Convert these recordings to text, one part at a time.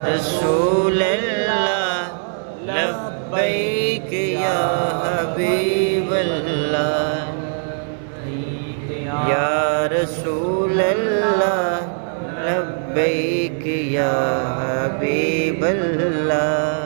رسول اللہ لبیک یا حبیب اللہ یا رسول اللہ لبیک یا حبیب اللہ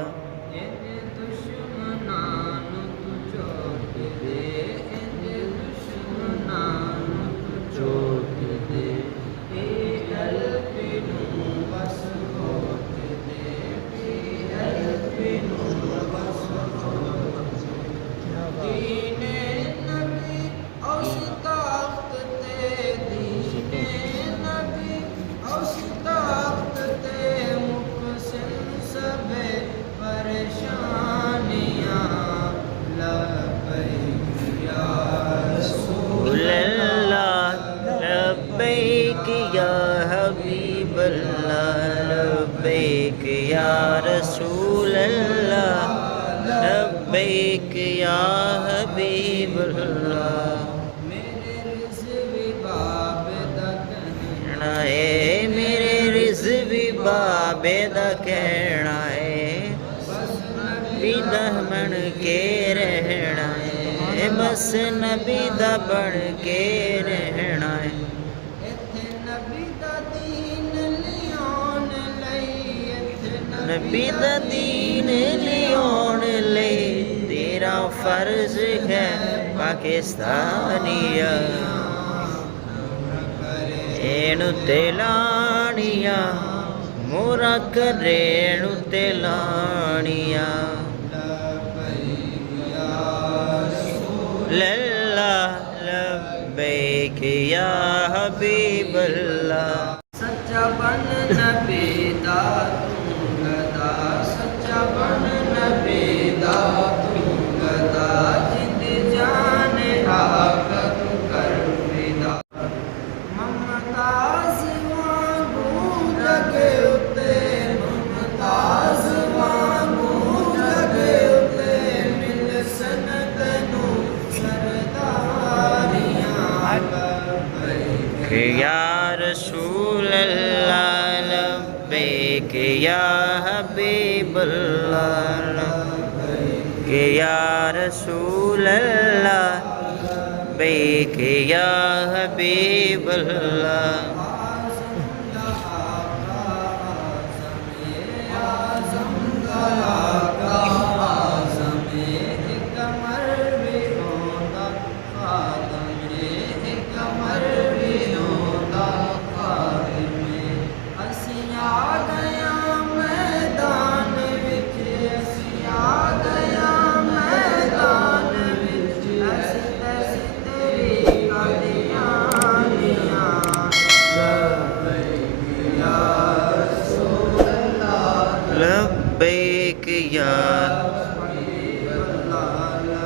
لبیک یا رسول اللہ لبیک یا حبیب اللہ میرے رضوی بابے دا کہنا ہے میرے رضوی بابے دا کہنا ہے نبی دا بن کے رہنا ہے بس نبی دا بن کے رہنا ہے نبی دا دین لیون لئی تیرا فرض ہے پاکستانیا اینو تیلانیا مورا کرینو تیلانیا للہ لبیک یا حبیب اللہ سچا بن نبی دا سچا بن نبی دا گدا جند جان آقا تو کر فدا ممتاز وانگو جگے اتے ممتاز وانگو جگے اتے مل سند نو سرداریاں لبیک یا رسول اللہ لبیک یا حبیب اللہ لبیک یا رسول اللہ لبیک یا حبیب اللہ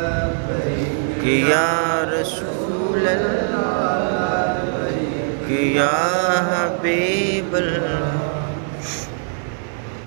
لبیک یا رسول اللہ یا حبیب اللہ